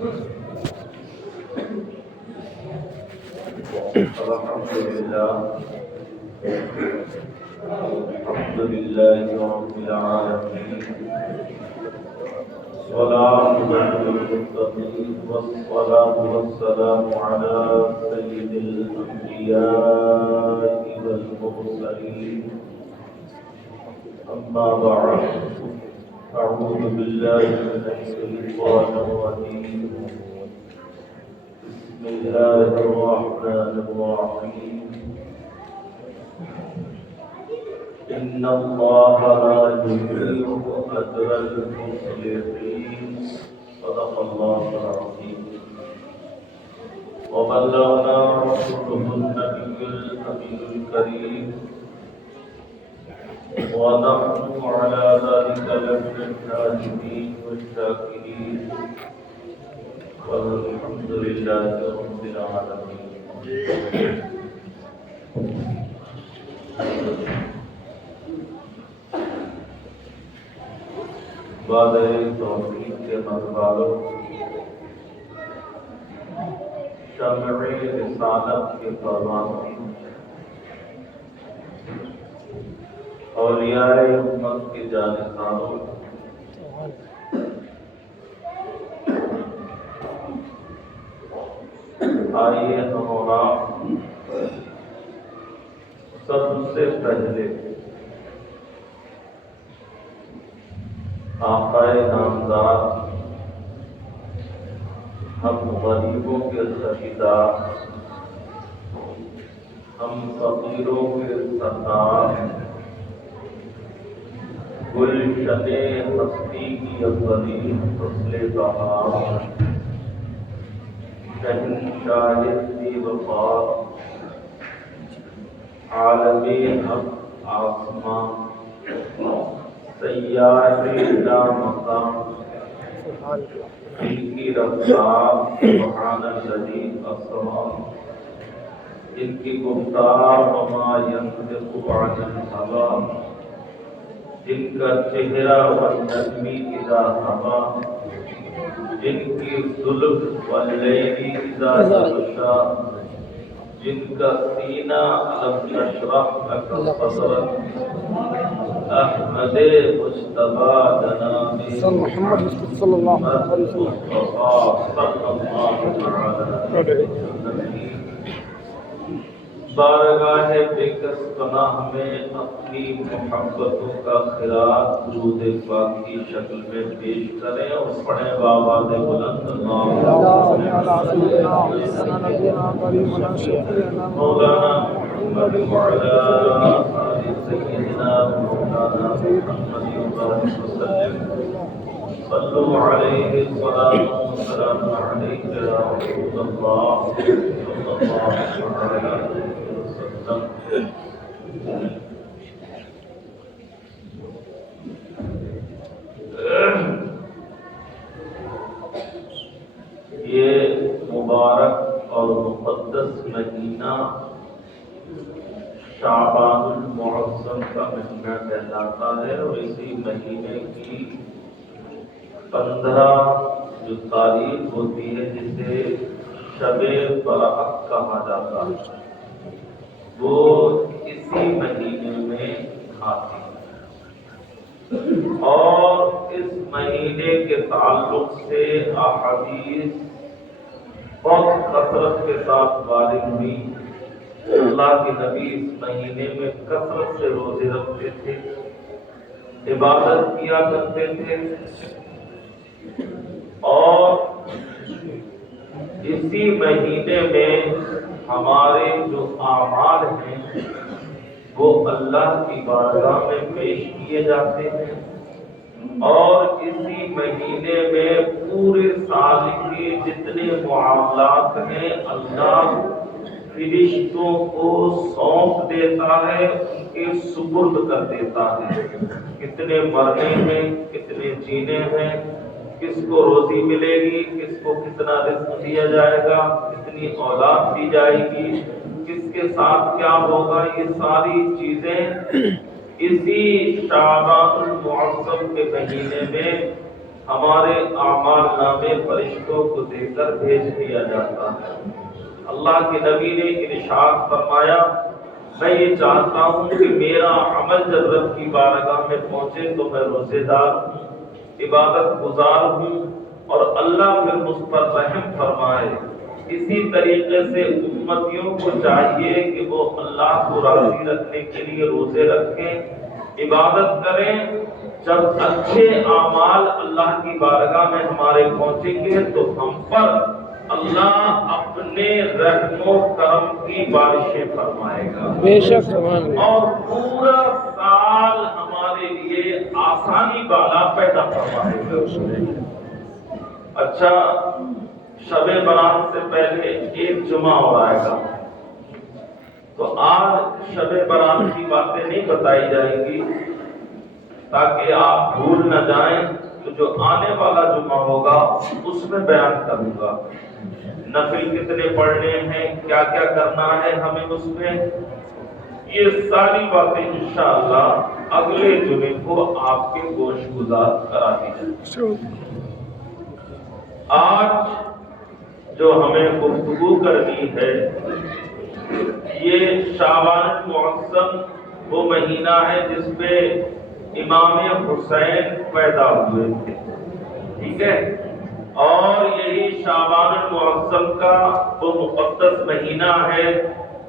الحمد لله رب العالمين، والصلاة والسلام على سيد الأنبياء والمرسلين. أما بعد، أعوذ بالله من الشيطان الرجيم. بسم الله الرحمن الرحيم. إن الله لا يضيع أجر المصلحين. صدق الله العظيم. وبلغنا رسوله النبي الأمين الكريم، ونحن على ذلك لمن الشاهدين والشاكرين، والحمد لله رب العالمين. بعد توحید کے مطالب شمع رسالت کے فرمانے اولیاء امت کے جانشینوں، آئیے ہم اور آپ سب سے پہلے آقا نامدار، ہم غریبوں کے خریدار، ہم فقیروں کے سردار، گلشن ہستی کی اولین فصل بہار، شہنشاہ ذی وقار، عالم حق آسمان، سیار لا مقام، ان کی رفتار سبحان الذی اسریٰ، ان کی گفتار وما ینطق عن الہویٰ، جن کا چہرہ والنجم اذا ہوا، جن کی زلف واللیل اذا یغشا، جن کا سینہ الم نشرح لک صدرک، احمد مجتبی جناب محمد صلی اللہ علیہ وسلم، بارگاہ بےکس پناہ میں اپنی محبتوں کا خراج درود پاک کی شکل میں پیش کریں اور پڑھیں بآواز بلند مولانا محمد وعلی آل سیدنا مولانا محمد وسلم. صلوا علیہ الصلاۃ والسلام علیک یا رسول اللہ صلی اللہ علیہ وسلم. یہ مبارک اور مقدس مہینہ شعبان المعظم کا مہینہ کہلاتا ہے، اور اسی مہینے کی 15 جو تاریخ ہوتی ہے جسے شب برأت کہا جاتا ہے، وہ اسی مہینے میں آتی ہے. اور اس مہینے کے تعلق سے احادیث بہت کثرت کے ساتھ وارد ہوئی. اللہ کے نبی اس مہینے میں کثرت سے روزے رکھتے تھے، عبادت کیا کرتے تھے، اور اسی مہینے میں ہمارے جو اعمال ہیں وہ اللہ کی بارگاہ میں پیش کیے جاتے ہیں، اور اسی مہینے میں پورے سال کے جتنے معاملات ہیں اللہ فرشتوں کو سونپ دیتا ہے، ان کے سپرد کر دیتا ہے. کتنے مرنے ہیں، کتنے جینے ہیں، کس کو روزی ملے گی، کس کو کتنا رزق دیا جائے گا، کتنی اولاد دی جائے گی، کس کے ساتھ کیا ہوگا، یہ ساری چیزیں اسی شعبان المعظم کے مہینے میں ہمارے اعمال نامے فرشتوں کو دے کر بھیج دیا جاتا ہے۔ اللہ کے نبی نے ارشاد فرمایا، میں یہ چاہتا ہوں کہ میرا عمل جب رب کی بارگاہ میں پہنچے تو میں روزے دار ہوں، عبادت گزار ہوں، اور اللہ پھر مجھ پر رحم فرمائے۔ اسی طریقے سے امتیوں کو چاہیے کہ وہ اللہ کو راضی رکھنے کے لیے روزے رکھیں، عبادت کریں۔ جب اچھے اعمال اللہ کی بارگاہ میں ہمارے پہنچیں گے تو ہم پر اللہ اپنے رحم و کرم کی بارشیں فرمائے گا، بے شک سبحان اللہ، اور پورا سال ہمارے لیے آسانی والا پیدا فرمائے گا۔ اچھا، شب برات سے پہلے ایک جمعہ اور آئے گا، تو آج شب برات کی باتیں نہیں بتائی جائیں گی تاکہ آپ بھول نہ جائیں، تو جو آنے والا جمعہ ہوگا اس میں بیان کروں گا نفل کتنے پڑھنے ہیں، کیا کیا کرنا ہے ہمیں اس میں، یہ ساری باتیں انشاءاللہ اگلے جمعے کو آپ کے گوش گزار کرا دی جائیں۔ آج جو ہمیں گفتگو کرنی ہے، یہ شعبان المعظم وہ مہینہ ہے جس پہ امام حسین پیدا ہوئے تھے، ٹھیک ہے، اور یہی شعبان المعظم کا وہ مقدس مہینہ ہے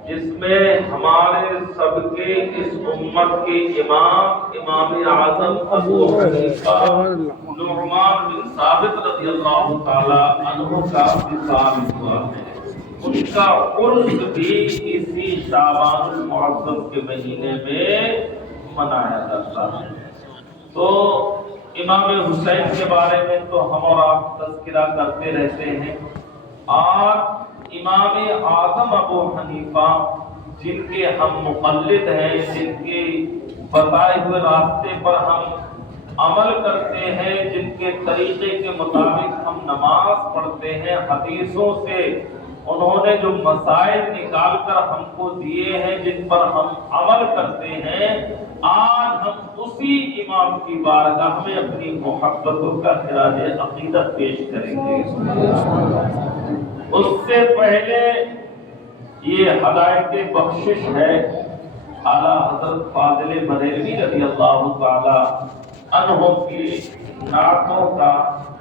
جس میں ہمارے سب کے اس امت کے امام اعظم ابو حنیفہ نعمان بن ثابت رضی اللہ تعالی عنہ کا وصال ہوا ہے۔ ان کا عرس بھی اسی شعبان المعظم کے مہینے میں منایا جاتا ہے۔ تو امام حسین کے بارے میں تو ہم اور آپ تذکرہ کرتے رہتے ہیں، اور امام اعظم ابو حنیفہ جن کے ہم مقلد ہیں، جن کے بتائے ہوئے راستے پر ہم عمل کرتے ہیں، جن کے طریقے کے مطابق ہم نماز پڑھتے ہیں، حدیثوں سے انہوں نے جو مسائل نکال کر ہم کو دیے ہیں، جن پر ہم عمل کرتے ہیں، آج ہم اسی امام کی بارگاہ میں اپنی محبتوں کا خراج عقیدت پیش کریں گے۔ اس سے پہلے یہ ہدایت بخشش ہے اعلیٰ حضرت فاضل بریلوی رضی اللہ تعالی عنہ کی نعتوں کا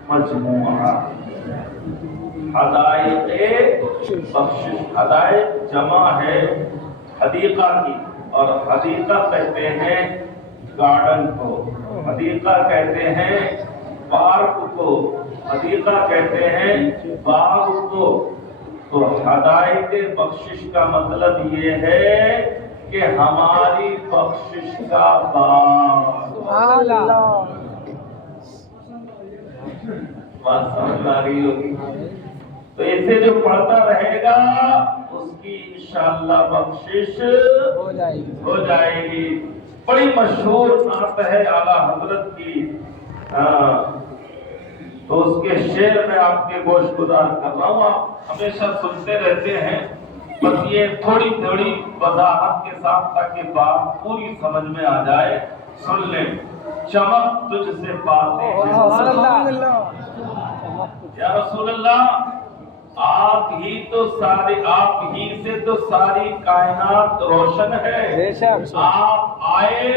مجموعہ، ہدایت بخشش۔ ہدایت جمع ہے حدیقہ کی، اور حدیقہ کہتے ہیں گارڈن کو، حدیقہ کہتے ہیں پارک کو، حدیقہ کہتے ہیں باغ کو۔ تو ہدایت بخشش کا مطلب یہ ہے کہ ہماری بخشش کا باغ۔ سبحان اللہ، بات سمجھ آ رہی ہوگی؟ تو اسے جو پڑھتا رہے گا اس کی انشاءاللہ بخشش ہو جائے گی۔ بڑی مشہور نعت ہے اعلیٰ حضرت کی، تو اس کے شعر میں آپ کے گوش گزار کر رہا ہوں، آپ ہمیشہ سنتے رہتے ہیں، بس یہ تھوڑی تھوڑی وضاحت کے ساتھ تاکہ بات پوری سمجھ میں آ جائے۔ سن لیں، چمک تجھ سے پاتے ہیں یا رسول اللہ، آپ ہی سے تو ساری کائنات روشن ہے۔ آپ آئے،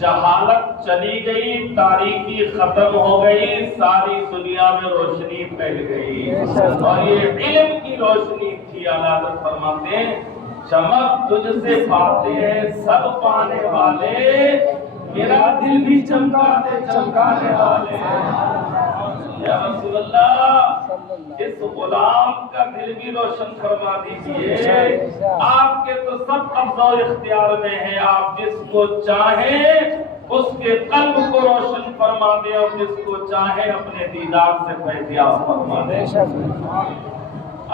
جہالت چلی گئی، تاریکی ختم ہو گئی، ساری دنیا میں روشنی پھیل گئی، اور یہ علم کی روشنی تھی۔ علامت فرماتے ہیں چمک تجھ سے پاتے ہیں سب پانے والے، میرا دل بھی چمکا دے چمکانے والے۔ یا رسول اللہ، اس غلام کا دل بھی روشن فرما دیجئے۔ آپ کے تو سب قبضہ و اختیار میں ہیں، آپ جس کو چاہیں اس کے قلب کو روشن فرما دیں، اور جس کو چاہیں اپنے دیدار سے فیضیاب فرما دیں۔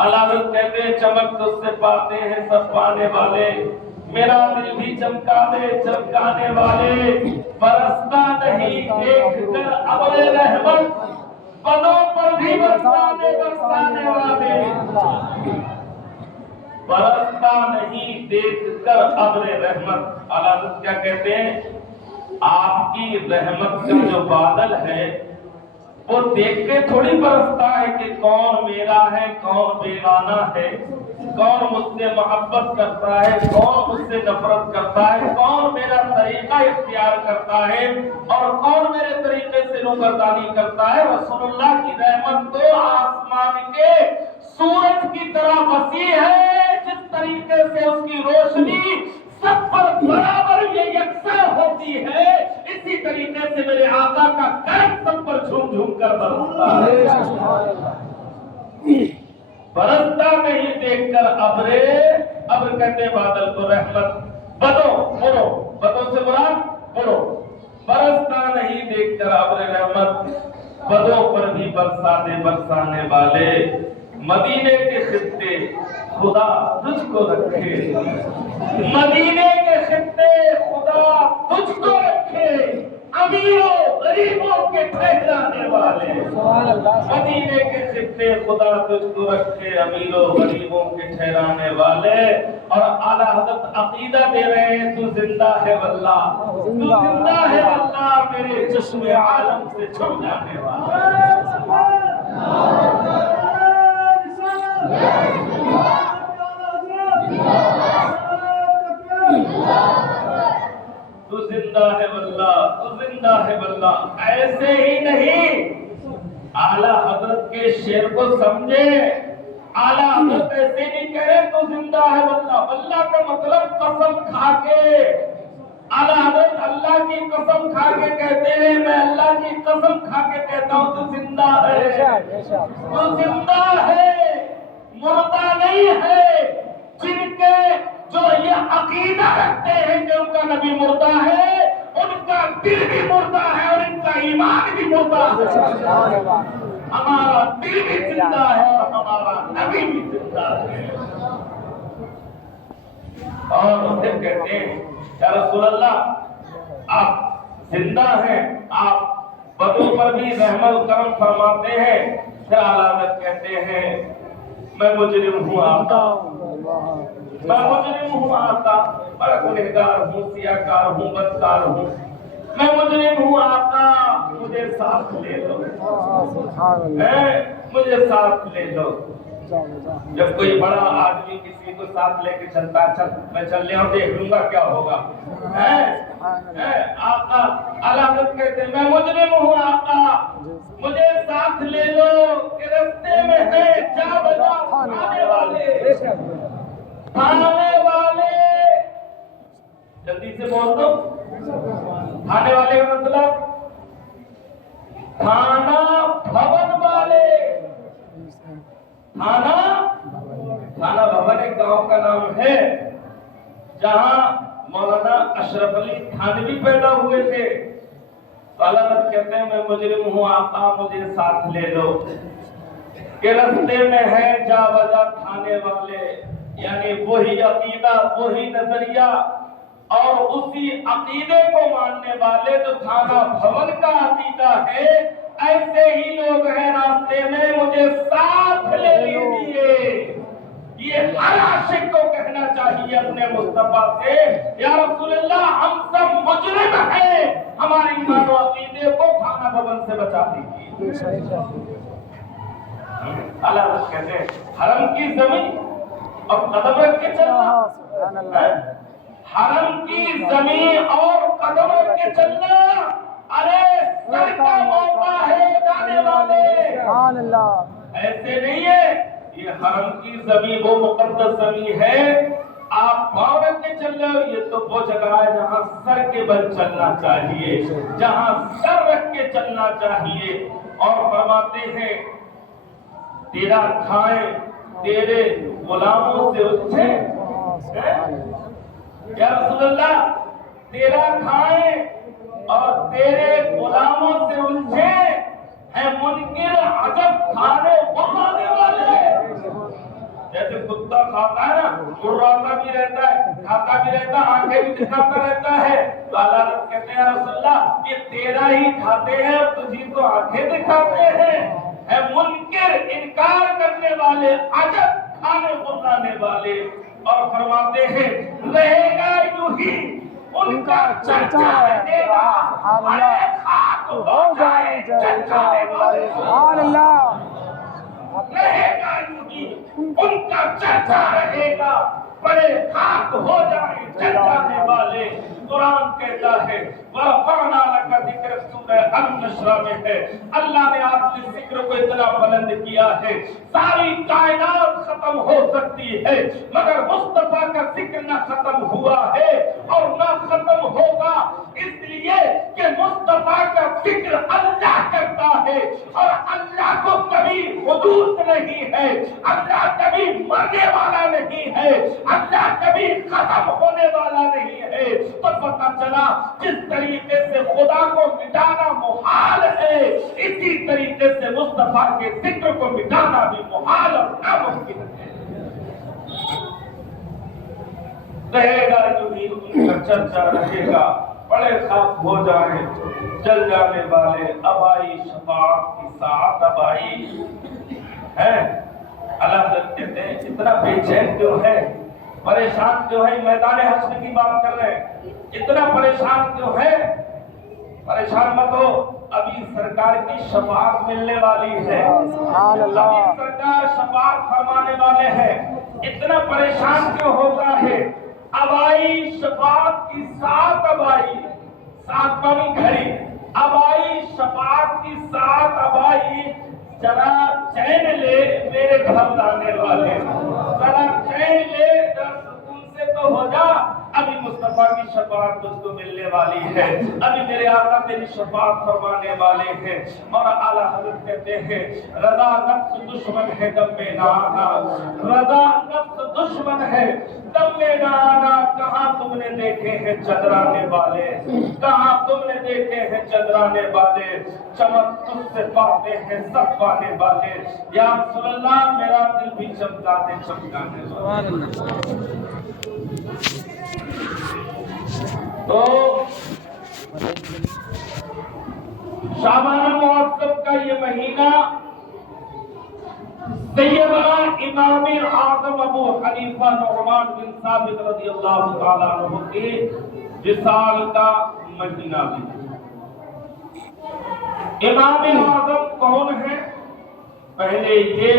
علامت کہتے ہیں چمک تجھ سے پاتے ہیں سب پانے والے، میرا دل بھی چمکا دے چمکانے والے، برستا نہیں دیکھ کر ابر رحمت، بدوں پر بھی برسانے والے، برستا نہیں دیکھ کر ابر رحمت۔ علامت کیا کہتے ہیں؟ آپ کی رحمت کا جو بادل ہے وہ دیکھ کے تھوڑی برستا ہے کہ کون میرا ہے کون بیگانہ ہے، کون مجھ سے محبت کرتا ہے کون مجھ سے نفرت کرتا ہے، کون میرا طریقہ اختیار کرتا ہے اور کون میرے طریقے سے روگردانی کرتا ہے۔ رسول اللہ کی رحمت تو آسمان کے سورج کی طرح وسیع ہے، جس طریقے سے اس کی روشنی سب پر برابر یہ یکساں ہوتی ہے، اسی طریقے سے میرے آقا کا کرم سب پر جھوم جھوم کر برستا ہے۔ برستا نہیں دیکھ کر ابرے، ابر کہتے بادل کو رحمت، بدوں سے مراد بڑو، برستا نہیں دیکھ کر ابر رحمت، بدوں پر بھی برسا دے برسانے والے، مدینے کے خطے خدا تجھ کو رکھے، مدینے کے خطے خدا تجھ کو رکھے، امیروں غریبوں کے ٹھہرانے والے، مدینے کے خطے خدا تجھ کو رکھے، امیروں غریبوں کے ٹھہرانے والے۔ اور اعلیٰ حضرت عقیدہ دے رہے ہیں تو زندہ ہے واللہ، تو زندہ ہے واللہ، میرے چشم عالم سے چھپ جانے والا۔ تو زندہ ہے واللہ، تو زندہ ہے واللہ۔ ایسے ہی نہیں، اعلیٰ حضرت کے شعر کو سمجھے، اعلیٰ حضرت ایسے نہیں کہہ رہے تو زندہ ہے واللہ، واللہ کا مطلب قسم کھا کے، اعلیٰ حضرت اللہ کی قسم کھا کے کہتے ہیں، میں اللہ کی قسم کھا کے کہتا ہوں تو زندہ ہے، تو زندہ ہے، مردہ نہیں ہے۔ جن کے جو یہ عقیدہ رکھتے ہیں کہ ان کا نبی مردہ ہے، ان کا دل بھی مردہ ہے اور ان کا ایمان بھی مردہ ہے۔ ہمارا دل بھی زندہ ہے اور ہمارا نبی بھی زندہ ہے۔ اور پھر کہتے ہیں یا رسول اللہ آپ زندہ ہیں، آپ بدوں پر بھی رحمت کرم فرماتے ہیں۔ پھر علامت کہتے ہیں میں مجرم ہوں آقا، میں مجرم ہوں آقا، بڑا گنہگار ہوں، سیاہکار ہوں، بدکار ہوں، میں مجرم ہوں آقا، مجھے ساتھ لے لو، مجھے ساتھ لے لو۔ جب کوئی بڑا آدمی کسی کو ساتھ لے کے چلتا ہے، چل میں چل لے اور دیکھ لوں گا کیا ہوگا، آقا علامت کہتے ہیں میں مجرم ہوں آقا، مجھے ساتھ لے لو کہ رستے میں ہے جا بجا کھانے والے، کھانے والے، جلدی سے بول دو، کھانے والے کا مطلب کھانا بھون والے، کھانا بھون ایک گاؤں کا نام ہے جہاں مولانا اشرف علی تھانوی پیدا ہوئے تھے۔ علامت کہتے ہیں میں مجرم ہوں آقا، مجھے ساتھ لے لو کہ رستے میں ہے جا بجا کھانے والے، یعنی وہی عقیدہ، وہی نظریہ اور اسی عقیدے کو ماننے والے جو تھانہ بھون کا عقیدہ ہے، ایسے ہی لوگ ہیں راستے میں، مجھے ساتھ لے لیجیے۔ یہ ہر عاشق کو کہنا چاہیے اپنے مصطفیٰ سے یا رسول اللہ ہم سب مجرم ہیں، ہماری ایمان و عقیدے کو تھانہ بھون سے بچا دیجیے۔ اللہ کہتے ہیں حرم کی زمین اور قدم رکھ کے چلنا، حرم کی زمین اور قدم رکھ کے چلنا، ارے سر کا موقع ہے جانے والے، ایسے نہیں ہے۔ یہ حرم کی زمین وہ مقدس زمین ہے، آپ پاؤں رکھ کے چل رہے ہو، یہ تو وہ جگہ ہے جہاں سر کے بل چلنا چاہیے، جہاں سر رکھ کے چلنا چاہیے۔ اور فرماتے ہیں تیرا کھائیں تیرے غلاموں سے اچھے، یا رسول اللہ تیرا کھائیں اور تیرے غلاموں سے الجھے ہے منکر عجب کھانے بکانے والے۔ جیسے کتا کھاتا ہے نا، اڑاتا بھی رہتا ہے، کھاتا بھی رہتا ہے، آنکھیں بھی دکھاتا رہتا ہے، تو علامت کہتے ہیں رسول اللہ یہ تیرا ہی کھاتے ہیں اور تجھی کو آنکھیں دکھاتے ہیں، ہے منکر انکار کرنے والے، عجب کھانے بکانے والے۔ اور فرماتے ہیں رہے گا یوں ہی ان کا چرچا رہے گا، بڑے خاک ہو جائیں چلنے والے، سبحان اللہ، رہے گا یوں ہی ان کا چرچا رہے گا، بڑے خاک ہو جائیں چل جانے والے۔ قرآن کہتا ہے وَرَفَعْنَا لَكَ ذِكْرَكَ، سورہ النشرہ میں ہے، اللہ نے آپ کے ذکر کو اتنا بلند کیا ہے، ساری کائنات ختم ہو سکتی ہے مگر مصطفیٰ کا ذکر نہ ختم ہوا ہے اور نہ ختم ہوگا، اس لیے کہ مصطفیٰ کا ذکر اللہ کرتا ہے اور اللہ کو کبھی حدوث نہیں ہے، اللہ کبھی مرنے والا نہیں ہے، اللہ کبھی ختم ہونے والا نہیں ہے۔ تو پتہ چلا جس طریقے سے خدا کو مٹانا محال ہے، اسی طریقے سے مصطفیٰ کے ذکر کو مٹانا بھی محال اور ناممکن ہے۔ رہے گا جو ہی ان کا چرچا رہے گا، بڑے خاک ہو جائیں چل جانے والے، اب آئی شفاعت کی ساعت، اب آئی ہے۔ اللہ کہتے ہیں اتنا بے چین کیوں ہے، پریشان کیوں ہے، میدان حشر کی بات کر رہے ہیں، اتنا پریشان کیوں ہے؟ پریشان مت ہو، ابھی سرکار کی شفاعت ملنے والی ہے، ابھی سرکار شفاعت فرمانے والے ہیں، اتنا پریشان کیوں ہوتا ہے؟ اب آئی شفاعت کی ساعت، اب آئی، ساتھ مانی گھڑی، اب آئی شفاعت کی ساعت، اب آئی، ذرا چین لے میرے گھر لانے والے، ذرا چین لے، ذرا سکون سے تو ہو جا، ابھی مصطفیٰ کی شفاعت تجھ کو ملنے والی ہے، ابھی میرے آقا تیری شفاعت فرمانے والے ہیں۔ اور اعلیٰ حضرت کہتے ہیں رضا نفس دشمن ہے دم میں نہ آنا، رضا نفس دشمن ہے دم میں نہ آنا، کہاں تم نے دیکھے ہیں چدرانے والے، کہاں تم نے دیکھے ہیں چدرانے والے، چمک تجھ سے پاتے ہیں سب پانے والے، یا رسول اللہ میرا دل بھی چمکا دے چمکانے والے۔ تو شعبان معظم کا یہ مہینہ سیدنا امام اعظم ابو حنیفہ نعمان بن ثابت رضی اللہ تعالیٰ عنہ کے وصال کا مہینہ بھی۔ امام اعظم کون ہے؟ پہلے یہ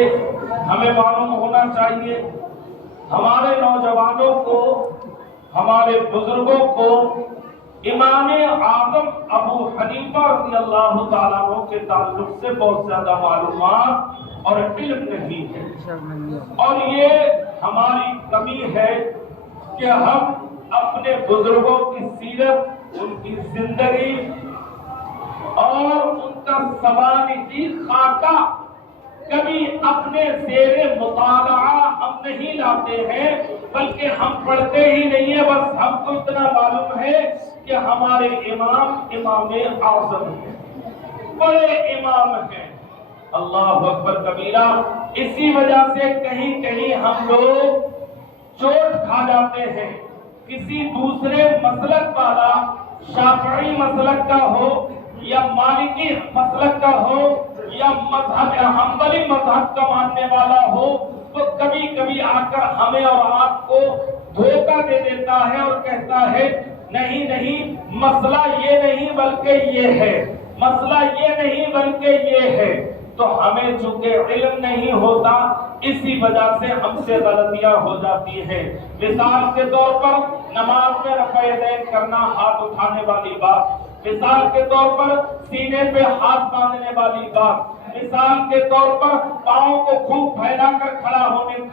ہمیں معلوم ہونا چاہیے، ہمارے نوجوانوں کو، ہمارے بزرگوں کو امام اعظم ابو حنیفہ رضی اللہ تعالیٰ عنہ کے تعلق سے بہت زیادہ معلومات اور علم نہیں ہے، اور یہ ہماری کمی ہے کہ ہم اپنے بزرگوں کی سیرت، ان کی زندگی اور ان کا سوانحی خاکہ کبھی اپنے زیر مطالعہ ہم نہیں لاتے ہیں، بلکہ ہم پڑھتے ہی نہیں ہیں، بس ہم کو اتنا معلوم ہے کہ ہمارے امام امام اعظم ہیں، بڑے امام ہیں، اللہ اکبر کبیرہ۔ اسی وجہ سے کہیں کہیں ہم لوگ چوٹ کھا جاتے ہیں، کسی دوسرے مسلک والا، شافعی مسلک کا ہو یا مالکی مسلک کا ہو یا مذہب حنبلی مذہب کا ماننے والا ہو، تو کبھی کبھی آ کر ہمیں اور آپ کو دھوکہ دے دیتا ہے اور کہتا ہے نہیں نہیں مسئلہ یہ نہیں بلکہ یہ ہے، مسئلہ یہ نہیں بلکہ یہ ہے۔ تو ہمیں چونکہ علم نہیں ہوتا، اسی وجہ سے ہم سے غلطیاں ہو جاتی ہیں۔ مثال کے طور پر نماز میں رفع یدین کرنا، ہاتھ اٹھانے والی بات، مثال کے طور پر سینے پہ ہاتھ باندھنے والی بات، مثال کے طور پر پاؤں کو خوب پھیلا کر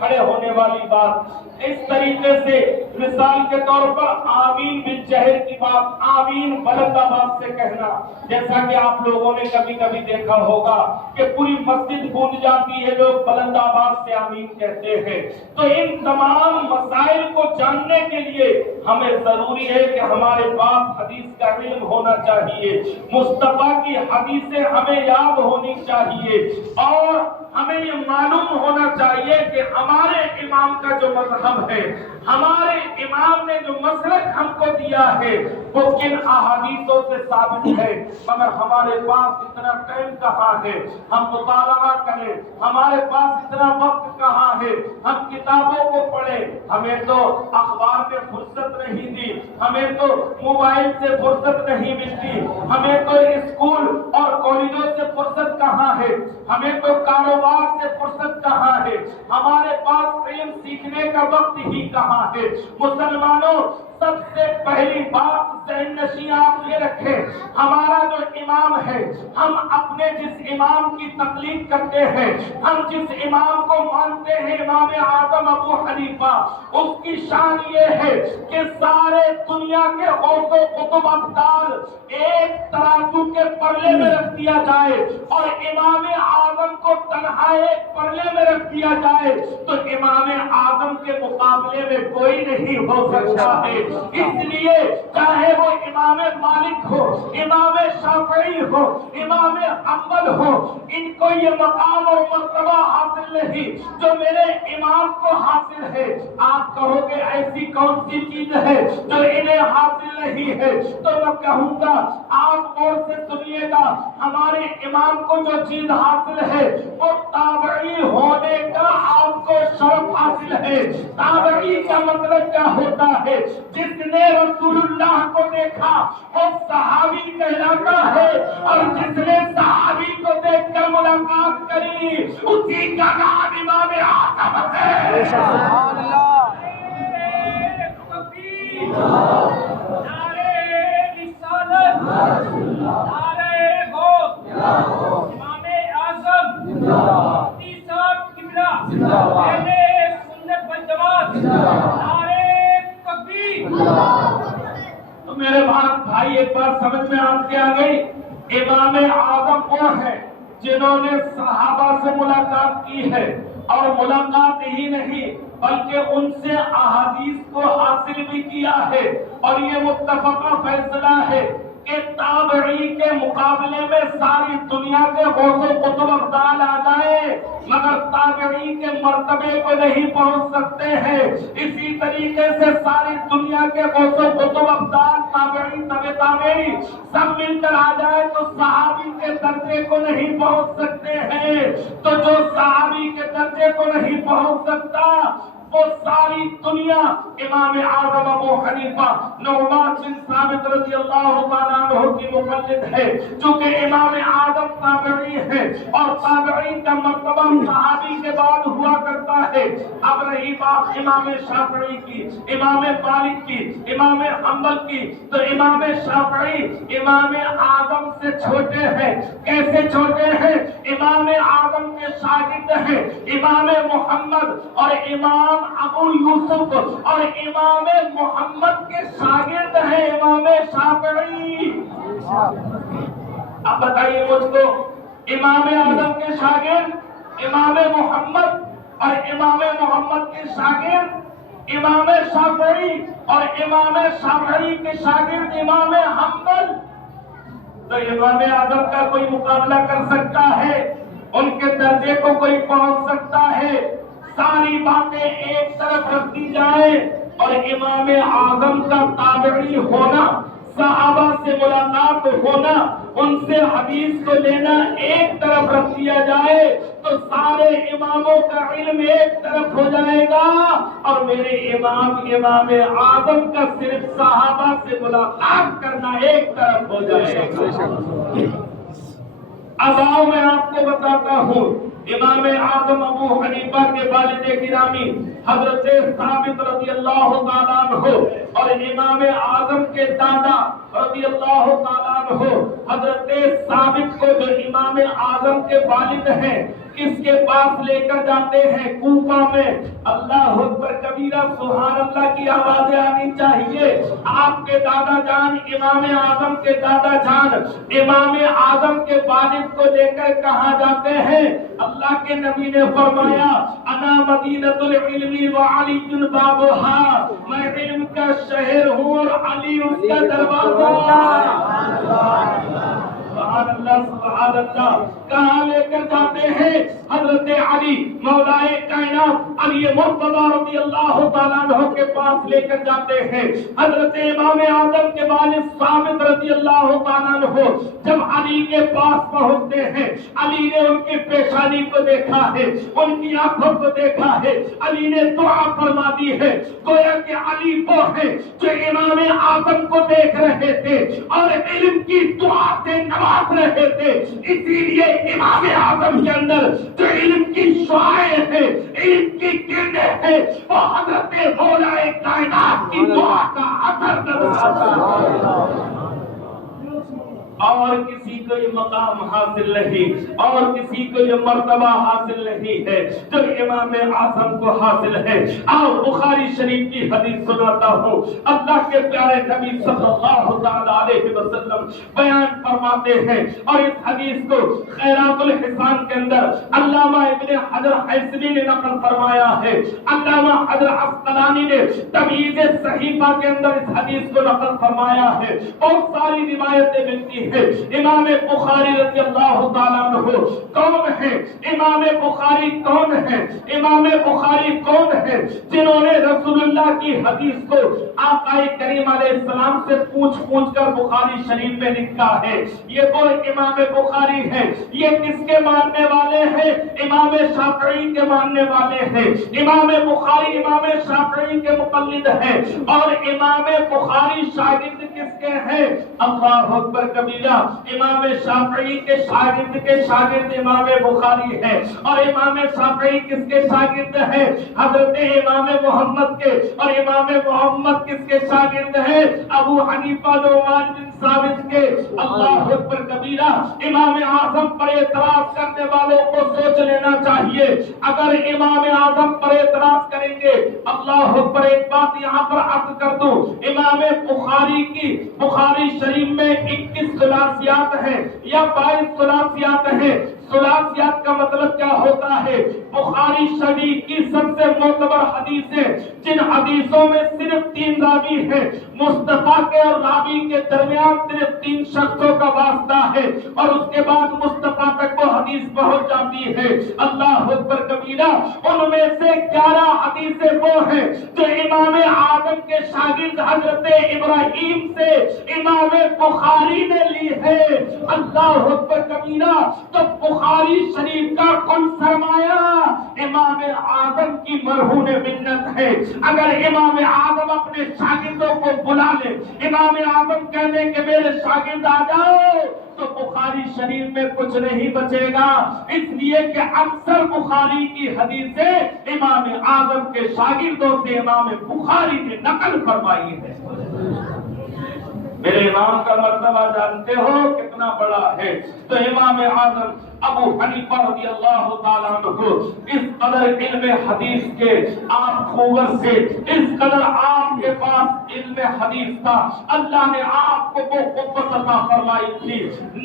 کھڑے ہونے والی بات، اس طریقے سے مثال کے طور پر آمین بالجہر کی بات، آمین بلند آواز سے کہنا، جیسا کہ آپ لوگوں نے کبھی کبھی دیکھا ہوگا کہ پوری مسجد گونج جاتی ہے، لوگ بلند آواز سے آمین کہتے ہیں۔ تو ان تمام مسائل کو جاننے کے لیے ہمیں ضروری ہے کہ ہمارے پاس حدیث کا علم ہونا چاہیے، مصطفیٰ کی حدیثیں ہمیں یاد ہونی چاہیے، اور ہمیں یہ معلوم ہونا چاہیے کہ ہمارے امام کا جو مذہب مذہب ہے، ہمارے امام نے جو مسلک ہم کو دیا ہے وہ کن احادیثوں سے ثابت ہے، مگر ہمارے پاس اتنا ٹائم کہاں ہے ہم مطالعہ کریں، ہمارے پاس اتنا وقت کہاں ہے ہم کتابوں کو پڑھیں، ہمیں تو اخبار میں فرصت نہیں دی، ہمیں تو موبائل سے فرصت نہیں ملتی، ہمیں تو اسکول اور کالجوں سے فرصت کہاں ہے، ہمیں تو کاروبار سے فرصت کہاں ہے، ہمارے پاس علم سیکھنے کا وقت ہی کہاں ہے۔ مسلمانوں، سب سے پہلی بات ذہن نشین آپ یہ رکھیں، ہمارا جو امام ہے، ہم اپنے جس امام کی تقلید کرتے ہیں، ہم جس امام کو مانتے ہیں، امام اعظم ابو حنیفہ، اس کی شان یہ ہے کہ سارے دنیا کے غوث و قطب ابدال ایک ترازو کے پلے میں رکھ دیا جائے اور امام اعظم کو تنہا ایک پلے میں رکھ دیا جائے تو امام اعظم کے مقابلے میں کوئی نہیں ہو سکتا ہے۔ اس لیے چاہے وہ امام مالک ہو، امام شافعی ہو، امام حنبل ہو، ان کو یہ مقام اور مرتبہ حاصل نہیں جو میرے امام کو حاصل ہے۔ آپ کہو گے ایسی کون سی چیز ہے جو انہیں حاصل نہیں ہے، تو میں کہوں گا آپ غور سے سنیے گا، ہمارے امام کو جو چیز حاصل ہے وہ تابعی ہونے کا آپ کو شرف حاصل ہے۔ تابعی کا مطلب کیا ہوتا ہے؟ جس نے رسول اللہ کو دیکھا وہ صحابی کہلاتا ہے، اور جس نے صحابی کو دیکھ کر ملاقات کری اسی کا نام امام اعظم ہے۔ سبحان اللہ۔ تو میرے بھائی ایک بات سمجھ میں آپ کے آ گئی، امام اعظم وہ ہے جنہوں نے صحابہ سے ملاقات کی ہے، اور ملاقات ہی نہیں بلکہ ان سے احادیث کو حاصل بھی کیا ہے، اور یہ متفقہ فیصلہ ہے کہ تابعی کے مقابلے میں ساری دنیا کے غوث و قطب ابدال آ جائے مگر تابعی کے مرتبے کو نہیں پہنچ سکتے ہیں۔ اسی طریقے سے ساری دنیا کے غوث و قطب ابدال، تابعی، تبع تابعی سب مل کر آ جائے تو صحابی کے درجے کو نہیں پہنچ سکتے ہیں۔ تو جو صحابی کے درجے کو نہیں پہنچ سکتا وہ ساری دنیا امام اعظم ابو حنیفہ نعمان بن ثابت رضی اللہ تعالیٰ عنہ کی مقلد ہے، چونکہ امام اعظم تابعی ہے اور تابعی کا مرتبہ صحابی کے بعد ہوا کرتا ہے۔ اب رہی بات امام شافعی کی، امام مالک کی، امام حنبل کی، تو امام شافعی امام اعظم سے چھوٹے ہیں۔ کیسے چھوٹے ہیں؟ امام اعظم کے شاگرد ہیں امام محمد اور امام ابو یوسف، اور امام محمد کے شاگرد ہیں امام شافعی۔ اب بتائیے مجھ کو، امام اعظم کے شاگرد امام محمد اور امام محمد کے شاگرد امام شافعی، اور امام شافعی کے شاگرد امام حنبل، تو امام اعظم کا کوئی مقابلہ کر سکتا ہے؟ ان کے درجے کو کوئی پہنچ سکتا ہے؟ ساری باتیں ایک طرف رکھ دی جائے اور امام اعظم کا تابعی ہونا، صحابہ سے ملاقات ہونا، ان سے حدیث کو لینا ایک طرف رکھ دیا جائے تو سارے اماموں کا علم ایک طرف ہو جائے گا، اور میرے امام اعظم کا صرف صحابہ سے ملاقات کرنا ایک طرف ہو جائے گا۔ اب آؤ میں آپ کو بتاتا ہوں، امام اعظم ابو حنیفہ کے والد گرامی حضرت ثابت رضی اللہ تعالیٰ عنہ اور امام اعظم کے دادا رضی اللہ تعالیٰ عنہ حضرت ثابت کو جو امام اعظم کے والد ہیں کس کے پاس لے کر جاتے ہیں؟ کوفہ میں۔ اللہ اکبر کبیرہ، سبحان اللہ کی آوازیں آنی چاہیے۔ آپ کے دادا جان امام اعظم کے دادا جان امام اعظم کے والد کو لے کر کہاں جاتے ہیں؟ اللہ کے نبی نے فرمایا انا مدینۃ العلم وعلی بابھا، میں علم کا شہر ہوں اور علی اس کا دروازہ۔ سبحان اللہ سبحان اللہ. کہاں لے کر جاتے ہیں؟ حضرت علی مولائے کائنات علی مرتضی رضی اللہ تعالیٰ عنہ کے پاس لے کر جاتے ہیں. حضرت امام اعظم کے والد ثابت رضی اللہ تعالیٰ عنہ جب علی کے پاس پہنچتے ہیں، علی نے ان کی پیشانی کو دیکھا ہے، ان کی آنکھوں کو دیکھا ہے، علی نے دعا فرما دی ہے. گویا کہ علی وہ ہے جو امام اعظم کو دیکھ رہے تھے اور علم کی دعا سے نواز رہے تھے. اسی لیے امام اعظم کے اندر جو علم کی شعائیں ہیں، علم کی کرنیں ہیں، وہ حضرت مولا کائنات کی دعا کا اثر نظر آتا ہے. اور کسی کو یہ مقام حاصل نہیں، اور کسی کو یہ مرتبہ حاصل نہیں ہے جو امام اعظم کو حاصل ہے. آؤ بخاری شریف کی حدیث سناتا ہوں. اللہ کے پیارے نبی صلی اللہ تعالی علیہ وسلم بیان فرماتے ہیں، اور اس حدیث کو خیرات الحسان کے اندر علامہ ابن حجر حیثمی نے نقل فرمایا ہے. علامہ حجر عسقلانی نے تمہید صحیفہ کے اندر اس حدیث کو نقل فرمایا ہے. بہت ساری روایتیں ملتی ہیں. امام بخاری رضی اللہ تعالیٰ عنہ کون ہے؟ امام بخاری کون ہے؟ امام بخاری کون ہے جنہوں نے رسول اللہ کی حدیث کو آقا کریم علیہ السلام سے پوچھ کر بخاری شریف میں لکھا ہے؟ یہ وہ امام بخاری ہے. یہ کس کے ماننے والے ہیں؟ امام شافعی کے ماننے والے ہیں. امام بخاری امام شافعی کے مقلد ہیں. اور امام بخاری شاگرد کس کے ہیں؟ اللہ اکبر کبیرہ. امام شافعی کے شاگرد امام بخاری ہے. اور امام شافعی کس کے شاگرد ہیں؟ حضرت امام محمد کے. اور امام محمد کس کے شاگرد ہیں؟ ابو حنیفہ نعمان بن ثابت کے. اللہ اکبر کبیرہ. امام اعظم پر اعتراض کرنے والوں کو سوچ لینا چاہیے. اگر امام اعظم پر اعتراض کریں گے، اللہ اکبر، ایک بات یہاں پر عرض کر دوں، امام بخاری کی بخاری شریف میں 21 ثلاثیات ہیں یا 22 ثلاثیات ہیں. ثلاثیات کا مطلب کیا ہوتا ہے؟ بخاری شریف کی سب سے معتبر حدیثیں جن حدیثوں میں صرف 3 راوی ہیں، مصطفیٰ کے اور راوی کے درمیان صرف 3 شخصوں کا واسطہ ہے، اور اس کے بعد مصطفیٰ تک وہ حدیث پہنچ جاتی ہے. اللہ اکبر کبیرہ. ان میں سے 11 حدیثیں وہ ہیں جو امام اعظم کے شاگرد حضرت ابراہیم سے امام بخاری نے لی ہے. اللہ اکبر کبیرہ. تو بخاری شریف کا کل سرمایہ امام اعظم کی مرہون منت ہے. اگر امام اعظم اپنے شاگردوں کو بلا لے، امام اعظم کہنے کہ میرے شاگرد آ جاؤ، تو بخاری شریف میں کچھ نہیں بچے گا. اس لیے کہ اکثر بخاری کی حدیثیں امام اعظم کے شاگردوں سے امام بخاری نے نقل فرمائی ہے. میرے امام کا مرتبہ جانتے ہو کتنا بڑا ہے. تو امام اعظم ابو حنیفہ رضی اللہ تعالیٰ عنہ اس قدر علم حدیث کے آپ خوبر سے، اس قدر آپ کے پاس علم حدیث تھا. اللہ نے آپ کو وہ قوت عطا فرمائی تھی.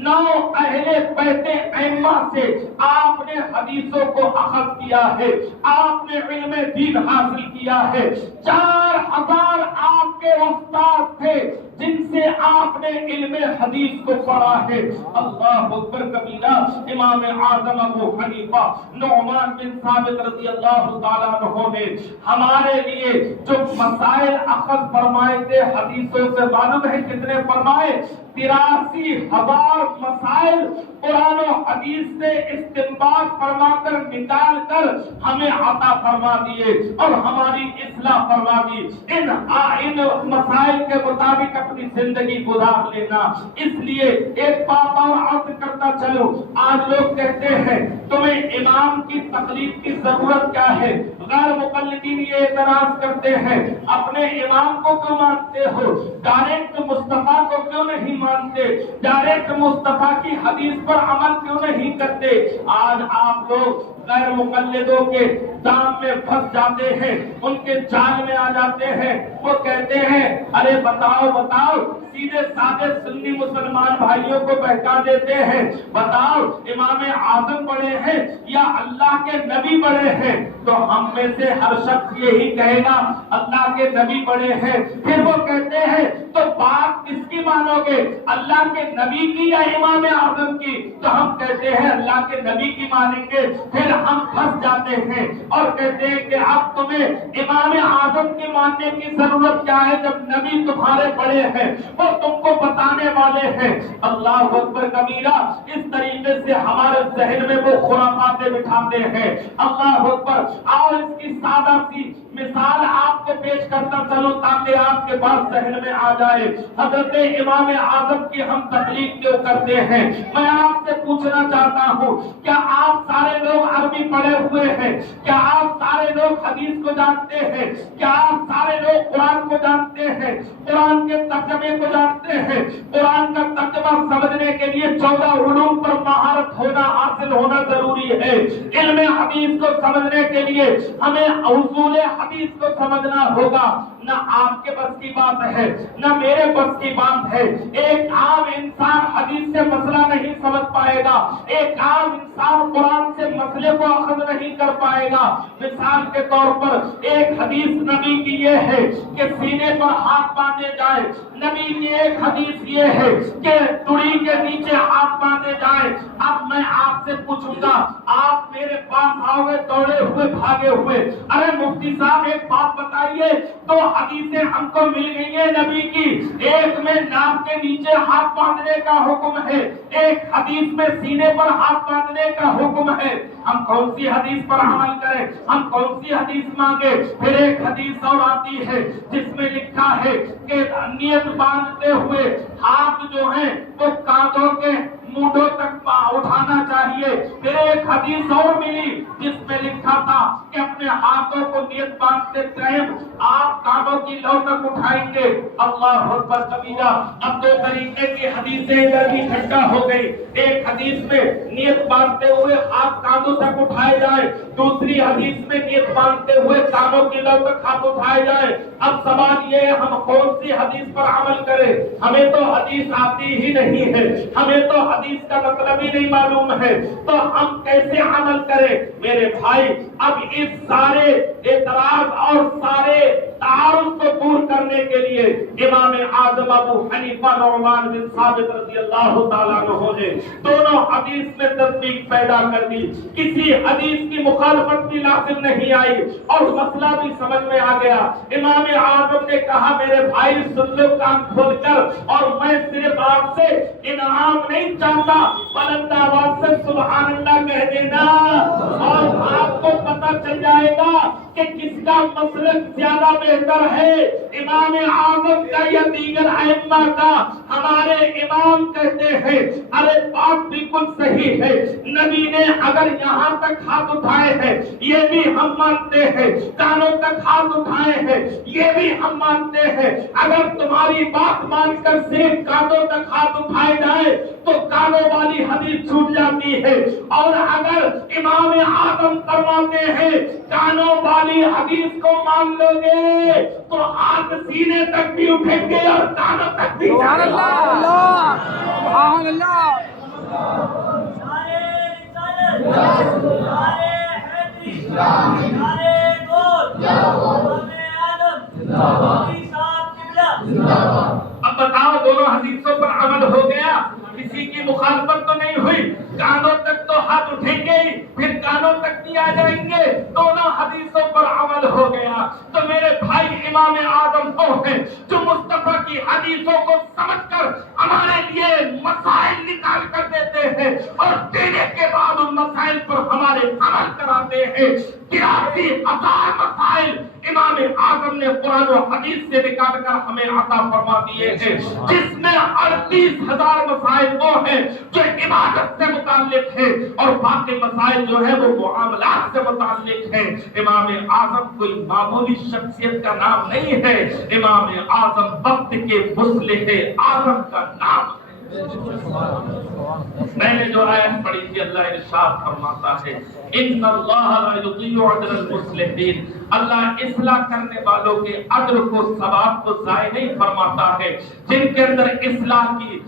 9 اہل بیت ائمہ سے آپ نے حدیثوں کو اخذ کیا ہے. آپ نے علم دین حاصل کیا ہے. 4000 آپ کے استاد تھے جن سے آپ نے علم حدیث کو پڑھا ہے. اللہ اکبر کبیرہ. امام اعظم ابو حنیفہ نعمان بن ثابت رضی اللہ تعالیٰ عنہ نے ہمارے لیے جو مسائل اخذ فرمائے تھے حدیثوں سے، معلوم ہے کتنے فرمائے؟ 83,000 مسائل قرآن و حدیث سے استنباط فرما کر نکال کر ہمیں عطا فرما دیے اور ہماری اصلاح فرما دی. ان مسائل کے مطابق اپنی زندگی گزار لینا. اس لیے ایک بات اور عرض کرتا چلوں. آج لوگ کہتے ہیں تمہیں امام کی تقلید کی ضرورت کیا ہے؟ غیر مقلدین یہ اعتراض کرتے ہیں اپنے امام کو کیوں مانتے ہو؟ ڈائریکٹ مصطفیٰ کو کیوں نہیں مانتے؟ ڈائریکٹ مصطفیٰ کی حدیث پر عمل کیوں نہیں کرتے. آج آپ لوگ غیر مقلدوں کے دام میں پھنس جاتے ہیں, ان کے جال میں آ جاتے ہیں. وہ کہتے ہیں ارے بتاؤ بتاؤ, سیدھے سادے سنی مسلمان بھائیوں کو بہکا دیتے ہیں, بتاؤ امام اعظم بڑے ہیں یا اللہ کے نبی بڑے ہیں؟ تو ہم میں سے ہر شخص یہی کہے گا اللہ کے نبی بڑے ہیں. پھر وہ کہتے ہیں تو بات کس کی مانو گے, اللہ کے نبی کی یا امام اعظم کی؟ تو ہم کہتے ہیں اللہ کے نبی کی مانیں گے. پھر ہم پھنس جاتے ہیں اور کہتے ہیں کہ اب تمہیں امام اعظم کی ماننے کی ضرورت کیا ہے جب نبی تمہارے بڑے ہیں, وہ تم کو بتانے والے ہیں. اللہ اکبر کبیرہ. اس طریقے سے ہمارے ذہن میں وہ خرافاتیں بٹھاتے ہیں. اللہ اکبر. اور اس کی سادہ سی مثال آپ کو پیش کرتا چلوں تاکہ آپ کے پاس ذہن میں آ جائے. حضرت امام اعظم کی ہم تقلید کیوں کرتے ہیں؟ میں آپ سے پوچھنا چاہتا ہوں, کیا آپ سارے لوگ عربی پڑھے ہوئے ہیں؟ کیا آپ سارے لوگ حدیث کو جانتے ہیں؟ کیا آپ سارے لوگ قرآن کو جانتے ہیں, قرآن کے ترجمے کو جانتے ہیں؟ قرآن کا ترجمہ سمجھنے کے لیے 14 علوم پر مہارت ہونا حاصل ہونا ضروری ہے. علم حدیث کو سمجھنے کے لیے ہمیں اصول حدیث کو سمجھنا ہوگا. نہ آپ کے بس کی بات ہے نہ میرے بس کی بات ہے. ایک عام انسان حدیث سے مسئلہ نہیں سمجھ پائے گا, ایک عام انسان قرآن سے مسئلے کو اخذ نہیں کر پائے گا. مثال کے طور پر ایک حدیث نبی کی یہ ہے کہ سینے پر ہاتھ باندھے جائے, نبی کی ایک حدیث یہ ہے کہ تڑی کے نیچے ہاتھ باندھے جائے. اب میں آپ سے پوچھوں گا, آپ میرے پاس آؤ گے دوڑے ہوئے بھاگے ہوئے, ارے مفتی صاحب ایک بات بتائیے, تو حدیثیں ہم کو مل گئی ہیں نبی کی, ایک میں ناک کے نیچے ہاتھ باندھنے کا حکم ہے, ایک حدیث میں سینے پر ہاتھ باندھنے کا حکم ہے. ہم کون سی حدیث پر عمل کریں, ہم کون سی حدیث مانگے؟ پھر ایک حدیث اور آتی ہے جس میں لکھا ہے کہ نیت باندھتے ہوئے ہاتھ جو ہیں وہ کاندھوں کے مونڈوں تک اٹھانا چاہیے. پھر ایک حدیث اور ملی جس میں لکھا تھا کہ اپنے ہاتھوں کو نیت باندھتے ٹائم آپ کانوں کی لو تک اٹھائیں گے. اللہ اکبر کبیرہ. اب دو طریقے کی حدیثیں ادھر بھی اکٹھا ہو گئی. ایک حدیث میں نیت باندھتے ہوئے ہاتھ کانوں تک اٹھائے جائے, دوسری حدیث میں نیت باندھتے ہوئے کانوں کی لو تک ہاتھ اٹھائے جائے. اب سوال یہ ہے ہم کون سی حدیث پر عمل کریں؟ ہمیں تو حدیث آتی ہی نہیں ہے, ہمیں تو حدیث کا مطلب ہی نہیں معلوم ہے, تو ہم کیسے عمل کریں؟ میرے بھائی اب اس سارے اعتراض اور سارے تعارض کو دور کرنے کے لیے امام اعظم ابو حنیفہ نعمان بن ثابت رضی اللہ تعالیٰ عنہ نے دونوں حدیث میں تطبیق پیدا کر دی. کسی حدیث کی مخالفت بھی لازم نہیں آئی اور مسئلہ بھی سمجھ میں آ گیا. امام اعظم نے کہا میرے بھائی سن لو کان کھول کر, اور میں صرف آپ سے انعام نہیں چاہتا, بلند آواز سے سبحان اللہ کہہ دینا اور آپ کو پتہ چل جائے گا کہ کس کا مسلک زیادہ بہتر ہے, امام اعظم کا یا دیگر ائمہ کا. ہمارے امام کہتے ہیں ارے بات بالکل صحیح ہے, نبی نے اگر یہاں تک ہاتھ اٹھائے ہیں یہ بھی ہم مانتے ہیں, کانوں تک ہاتھ اٹھائے ہیں یہ بھی ہم مانتے ہیں. اگر تمہاری بات مان کر صرف کانوں تک ہاتھ اٹھائے جائے تو کانوں والی حدیث چھوٹ جاتی ہے, اور اگر امام اعظم فرماتے ہیں کانوں والی حدیث کو مان لو گے تو ہاتھ سینے تک بھی اٹھیں گے اور کانوں تک بھی. سبحان اللہ, سبحان اللہ. اب بتاؤ دونوں حدیثوں پر عمل ہو گیا, کسی کی مخالفت تو نہیں ہوئی, کانوں تک تو ہاتھ اٹھیں گے پھر کانوں تک بھی آ جائیں گے, دونوں حدیثوں پر عمل ہو گیا. تو میرے بھائی امام اعظم وہ ہیں جو مصطفیٰ کی حدیثوں کو سمجھ کر ہمارے لیے مسائل نکال کر دیتے ہیں اور دینے کے بعد ان مسائل پر ہمارے عمل کراتے ہیں. 83,000 مسائل امام اعظم نے قرآن و حدیث سے نکال کر ہمیں عطا فرما دیے ہیں, جس میں 38,000 مسائل وہ ہیں جو عبادت سے متعلق ہیں اور باقی مسائل جو ہیں وہ معاملات سے متعلق ہیں. امام اعظم کوئی معمولی شخصیت کا نام نہیں ہے, امام اعظم وقت کے مصلح اعظم کا نام ہے. میں نے جو آیت پڑھی تھی اللہ ارشاد فرماتا ہے ان اللہ لا یضیع اجر المصلحین، اللہ اصلاح کرنے والوں کے اجر کو ثواب کو ضائع نہیں فرماتا ہے۔ جن کے اندر اصلاح کی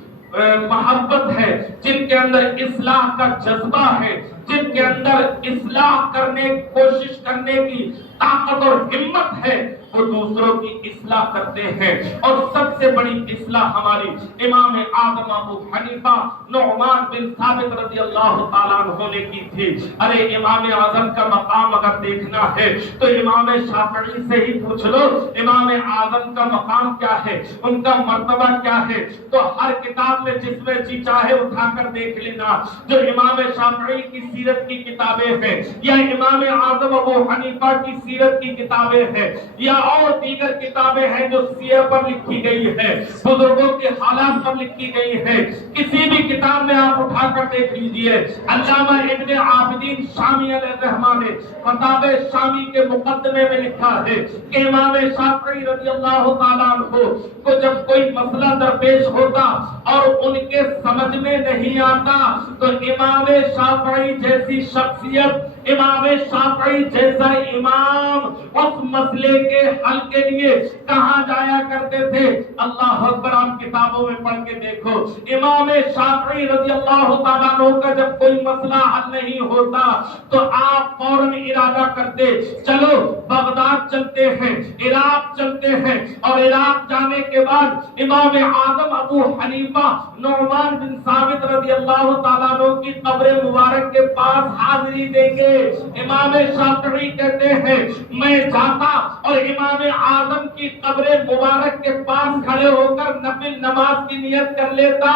محبت ہے، جن کے اندر اصلاح کا جذبہ ہے، جن کے اندر اصلاح کرنے کوشش کرنے کی طاقت اور ہمت ہے، وہ دوسروں کی اصلاح کرتے ہیں۔ اور سب سے بڑی اصلاح ہماری امام اعظم ابو حنیفہ نعمان بن ثابت رضی اللہ تعالیٰ عنہ نے کی تھی۔ ارے امام اعظم کا مقام اگر دیکھنا ہے تو امام شافعی سے ہی پوچھ لو امام اعظم کا مقام کیا ہے، ان کا مرتبہ کیا ہے، تو ہر کتاب میں جس میں جی چاہے اٹھا کر دیکھ لینا۔ جو امام شافعی کی سیرت کی کتابیں ہیں، یا امام اعظم ابو حنیفہ کی سیرت کی کتابیں ہیں، یا اور دیگر کتابیں ہیں جو سیر پر لکھی گئی ہے، بزرگوں کے حالات پر لکھی گئی ہے، کسی بھی کتاب میں آپ اٹھا کر دیکھ لیجئے۔ علامہ ابن عابدین شامی علیہ الرحمہ نے فتاوی شامی کے مقدمے میں لکھا ہے کہ امام شافعی رضی اللہ تعالیٰ عنہ کو جب کوئی مسئلہ درپیش ہوتا اور ان کے سمجھ میں نہیں آتا تو امام شافعی جیسی شخصیت، امام شافعی جیسا امام اس مسئلے کے حل کے لیے کہاں جایا کرتے تھے؟ اللہ اکبر، آپ کتابوں میں پڑھ کے دیکھو۔ امام شافعی رضی اللہ تعالیٰ عنہ کا جب کوئی مسئلہ حل نہیں ہوتا تو آپ فوراً ارادہ کرتے چلو بغداد چلتے ہیں، عراق چلتے ہیں، اور عراق جانے کے بعد امام اعظم ابو حنیفہ نعمان بن ثابت رضی اللہ تعالیٰ عنہ کی قبر مبارک کے پاس حاضری دیں گے۔ امام شافعی کہتے ہیں میں جاتا اور امام اعظم کی قبر مبارک کے پاس کھڑے ہو کر نفل نماز کی نیت کر لیتا،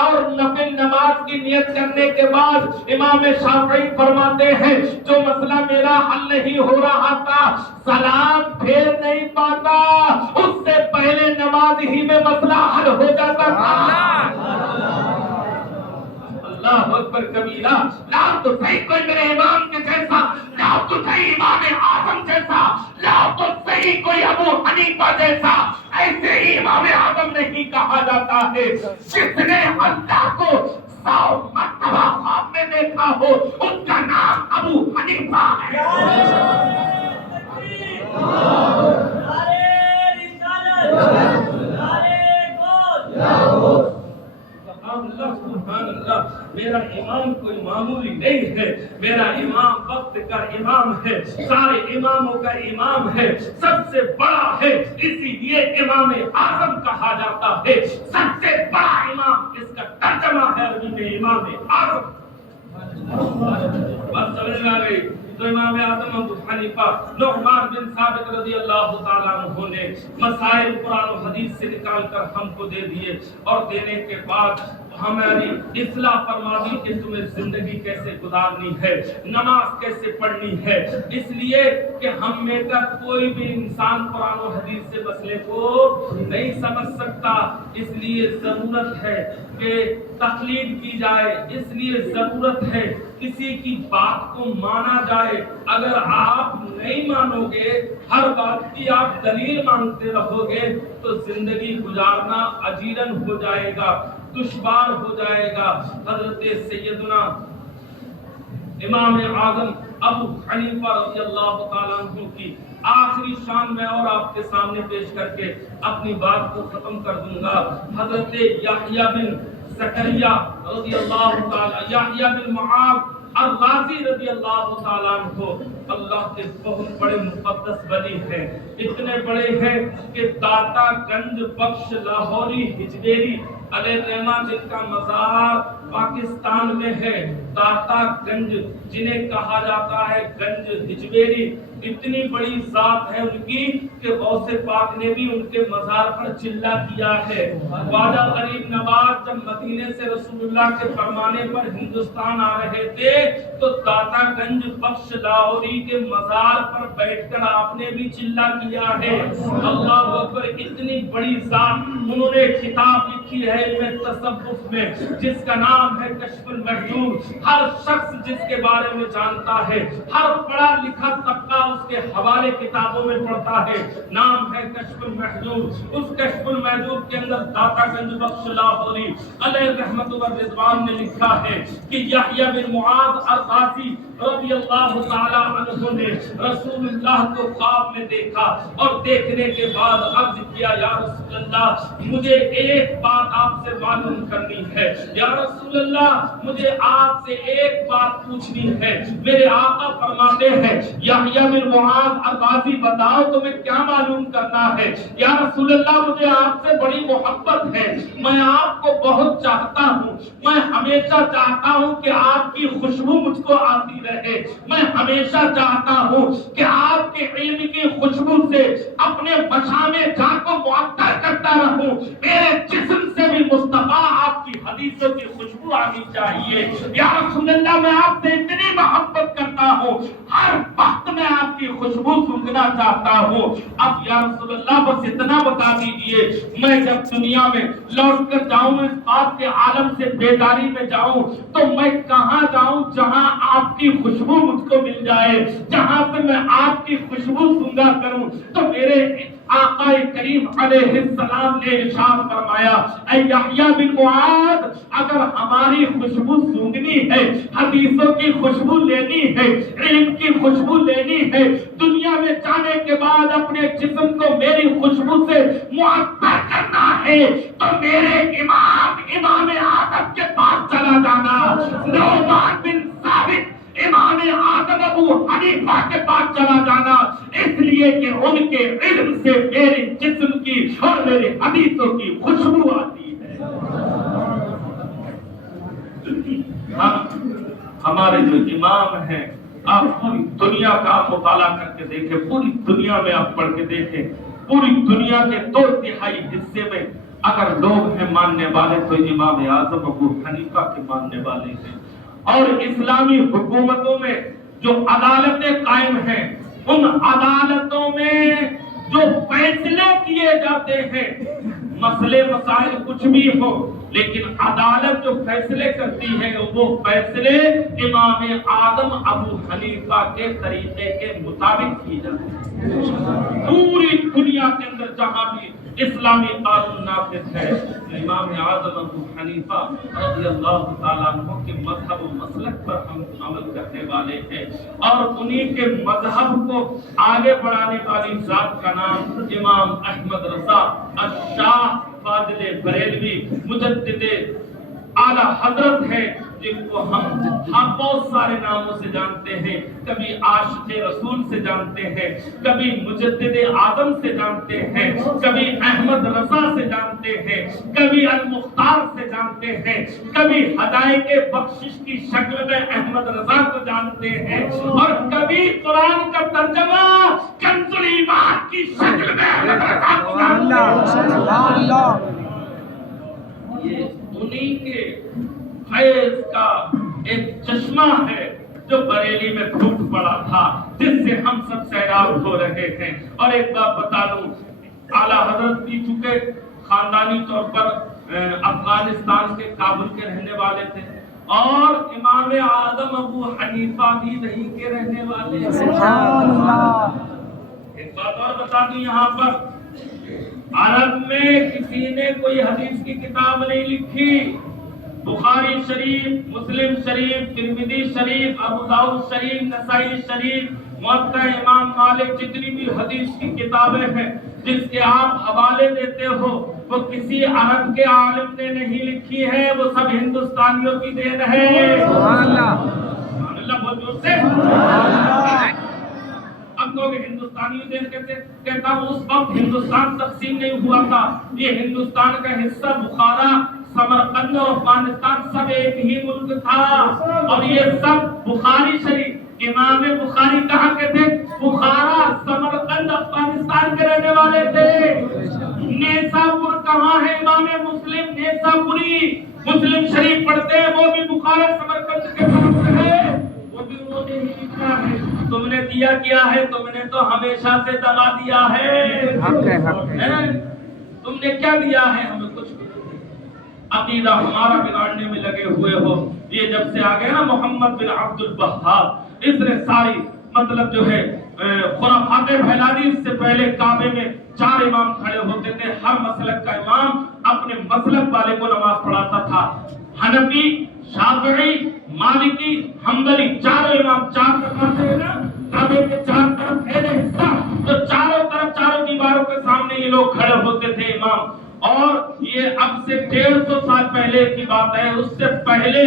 اور نفل نماز کی نیت کرنے کے بعد امام شافعی فرماتے ہیں جو مسئلہ میرا حل نہیں ہو رہا تھا، سلام پھیر نہیں پاتا، اس سے پہلے نماز ہی میں مسئلہ حل ہو جاتا تھا۔ اللہ اکبر کبیرہ، لا تو صحیح کوئی میرے امام کے جیسا، لا تو صحیح امام اعظم جیسا، لا تو صحیح کوئی ابو حنیفہ جیسا، ایسے ہی امام اعظم نہیں کہا جاتا ہے۔ جس نے اللہ کو 100 مرتبہ خواب میں دیکھا ہو اس کا نام ابو حنیفہ ہے۔ سبحان اللہ، میرا امام کوئی معمولی نہیں ہے، میرا امام وقت کا امام ہے، سارے اماموں کا امام ہے، سب سے بڑا ہے، اسی لیے امام اعظم کہا جاتا ہے۔ سب سے بڑا امام، اس کا ترجمہ ہے عربی میں امام اعظم۔ بات سمجھ میں آ گئی؟ تو امام اعظم ابو حنیفہ نعمان بن ثابت رضی اللہ تعالیٰ عنہ نے مسائل قرآن و حدیث سے نکال کر ہم کو دے دیے، اور دینے کے بعد ہماری اصلاح فرما دی کہ تمہیں زندگی کیسے گزارنی ہے، نماز کیسے پڑھنی ہے۔ اس لیے کہ ہم میں کا کوئی بھی انسان قرآن و حدیث سے مسئلے کو نہیں سمجھ سکتا، اس لیے ضرورت ہے کہ تقلید کی جائے، اس لیے ضرورت ہے کسی کی بات کو مانا جائے۔ اگر آپ نہیں مانو گے، ہر بات کی آپ دلیل مانگتے رہو گے تو زندگی گزارنا اجیرن ہو جائے گا، دشوار ہو جائے گا۔ حضرت سیدنا امام اعظم ابو حنیفہ رضی اللہ تعالیٰ عنہ کی آخری شان میں اور آپ کے سامنے پیش کر کے اپنی بات کو ختم کر دوں گا۔ حضرت یحییٰ بن زکریا رضی اللہ تعالیٰ، یحییٰ بن معاذ الرازی رضی اللہ تعالیٰ عنہ اللہ کے بہت بڑے مقدس ولی ہیں، اتنے بڑے ہیں کہ داتا گنج بخش لاہوری ہجویری علیہ الرحمہ جن کا مزار پاکستان میں ہے، داتا گنج جنہیں کہا جاتا ہے گنج ہجویری، اتنی بڑی ذات ہے ان کی کہ غوث پاک نے بھی ان کے مزار پر چلہ کیا ہے۔ خواجہ غریب نواز جب مدینے سے رسول اللہ کے فرمانے پر ہندوستان آ رہے تھے تو داتا گنج بخش لاہوری کے مزار پر بیٹھ کر آپ نے بھی چلہ کیا ہے۔ اللہ اکبر، اتنی بڑی ذات، انہوں نے کتاب لکھی ہے علم تصوف میں جس کا نام نام ہے کشف المحجوب، ہر شخص جس کے بارے میں جانتا ہے، ہر پڑھا لکھا طبقہ اس کے حوالے کتابوں میں پڑھتا ہے، نام ہے کشف المحجوب۔ اس کشف المحجوب کے اندر داتا گنج بخش لاہوری علیہ رحمت و رضوان نے لکھا ہے کہ یحییٰ بن معاذ الرازی رضی اللہ تعالی عنہ نے رسول اللہ کو خواب میں دیکھا اور دیکھنے کے بعد عرض کیا یا رسول اللہ مجھے ایک بات آپ سے معلوم کرنی ہے، یا رسول اللہ مجھے آپ سے ایک بات پوچھنی ہے۔ میرے آقا فرماتے ہیں یحییٰ بن معاذ الرازی بتاؤ تمہیں کیا معلوم کرنا ہے؟ یا رسول اللہ مجھے آپ سے بڑی محبت ہے، میں آپ کو بہت چاہتا ہوں، میں ہمیشہ چاہتا ہوں کہ آپ کی خوشبو مجھ کو آتی رہے، میں ہمیشہ چاہتا ہوں کہ آپ کے علم کی خوشبو سے اپنے مشامِ جاں کو معطر کرتا رہوں، میرے جسم سے بھی مصطفیٰ آپ کی حدیثوں کی خوشبو آنی چاہیے۔ یا رسول اللہ میں آپ سے اتنی محبت کرتا ہوں، ہر وقت میں آپ کی خوشبو سونگھنا چاہتا ہوں۔ اب یا رسول اللہ بس اتنا بتا دیجئے میں جب دنیا میں لوٹ کر جاؤں، اس بات کے عالم سے بیداری میں جاؤں تو میں کہاں جاؤں جہاں آپ کی خوشبو مجھ کو مل جائے، جہاں سے میں آپ کی خوشبو سونگھا کروں؟ تو میرے آقا کریم علیہ السلام نے ارشاد فرمایا اے یحییٰ بن معاذ اگر ہماری خوشبو سونگھنی ہے، حدیثوں کی خوشبو لینی ہے، علم کی خوشبو لینی ہے، دنیا میں جانے کے بعد اپنے جسم کو میری خوشبو سے معطر کرنا ہے تو میرے امام آدم کے پاس چلا جانا، نعمان بن ثابت امام آدم ابو حنیفہ کے پاس چلا جانا، اس لیے کہ ان کے علم سے میرے جسم کی اور میرے حدیثوں کی خوشبو آتی ہے۔ ہمارے جو امام ہیں آپ پوری دنیا کا آپ مطالعہ کر کے دیکھیں، پوری دنیا میں آپ پڑھ کے دیکھیں، پوری دنیا کے 2/3 حصے میں اگر لوگ ہیں ماننے والے تو امام اعظم ابو حنیفہ کے ماننے والے ہیں۔ اور اسلامی حکومتوں میں جو عدالتیں قائم ہیں ان عدالتوں میں جو فیصلے کیے جاتے ہیں، مسئلے مسائل کچھ بھی ہو لیکن عدالت جو فیصلے کرتی ہے وہ فیصلے امام اعظم ابو حنیفہ کے طریقے کے مطابق کیے جاتے ہیں۔ پوری دنیا کے اندر جہاں بھی اسلامی قانون نافذ ہے امام اعظم ابو حنیفہ رضی اللہ تعالیٰ عنہ کے مذہب و مسلک پر ہم عمل کرنے والے ہیں، اور انہی کے مذہب کو آگے بڑھانے والی ذات کا نام امام احمد رضا الشاہ فاضل بریلوی مجدد اعلی حضرت ہے، جن کو ہم بہت سارے ناموں سے جانتے ہیں، کبھی عاشق رسول سے جانتے ہیں، کبھی مجدد اعظم سے جانتے ہیں، کبھی احمد رضا سے جانتے ہیں، کبھی المختار سے جانتے ہیں، کبھی ہدایت بخشش کی شکل میں احمد رضا کو جانتے ہیں، اور کبھی قرآن کا ترجمہ کنز الایمان کی شکل میں احمد رضا کو جانتے ہیں۔ یہ انہی کے فیض کا ایک چشمہ ہے جو بریلی میں پھوٹ پڑا تھا، جس سے ہم سب سیراب ہو رہے ہیں۔ اور ایک بات بتا دوں، اعلیٰ حضرت بھی چونکہ خاندانی طور پر افغانستان کے کابل کے رہنے والے تھے، اور امام اعظم ابو حنیفہ بھی وہیں کے رہنے والے ہیں۔ سبحان اللہ۔ ایک بات اور بتا دوں یہاں پر، عرب میں کسی نے کوئی حدیث کی کتاب نہیں لکھی، بخاری شریف، مسلم شریف، ترمذی شریف، ابو داؤد شریف، نسائی شریف، موطا امام مالک، جتنی بھی حدیث کی کتابیں ہیں جس کے آپ حوالے دیتے ہو وہ کسی عرب کے عالم نے نہیں لکھی ہے، وہ سب ہندوستانیوں کی دین ہے۔ سبحان اللہ، سبحان اللہ، بہت جوش سے اب لوگ ہندوستانی دین کہتا ہوں، اس وقت ہندوستان تقسیم نہیں ہوا تھا، یہ ہندوستان کا حصہ بخارا، سمرقند اور افغانستان سب ایک ہی ملک تھا، اور یہ سب بخاری شریف، امام بخاری کہاں کے تھے؟ بخارا، سمرقند، افغانستان کے رہنے والے تھے۔ نیسابور کہاں ہے؟ امام مسلم نیسابوری مسلم شریف پڑھتے ہیں، وہ بھی بخارا سمرقند کے طرف سے ہے، وہ بھی انہوں نے ہی لکھا ہے۔ تم نے دیا کیا ہے؟ تم نے تو ہمیشہ سے دبا دیا ہے۔ تم نے کیا دیا ہے؟ ہمیں کچھ بھی نہیں۔ عقیدہ ہمارا بگاڑنے میں لگے ہوئے ہو. یہ جب سے آ گئے نا محمد بن عبد الوہاب، اس نے ساری مطلب جو ہے خرافاتیں پھیلا دی. اس سے پہلے کعبے میں 4 امام کھڑے ہوتے تھے، ہر مسلک کا امام اپنے مسلک والے کو نماز پڑھاتا تھا. حنفی، شافعی، مالکی، حنبلی، 4 امام 4 پڑھتے ہیں نا. کعبے کے 4 طرف پھیلے حصہ، تو چاروں طرف چاروں دیواروں کے سامنے یہ لوگ کھڑے ہوتے تھے امام. اور یہ اب سے 150 سال پہلے کی بات ہے. اس سے پہلے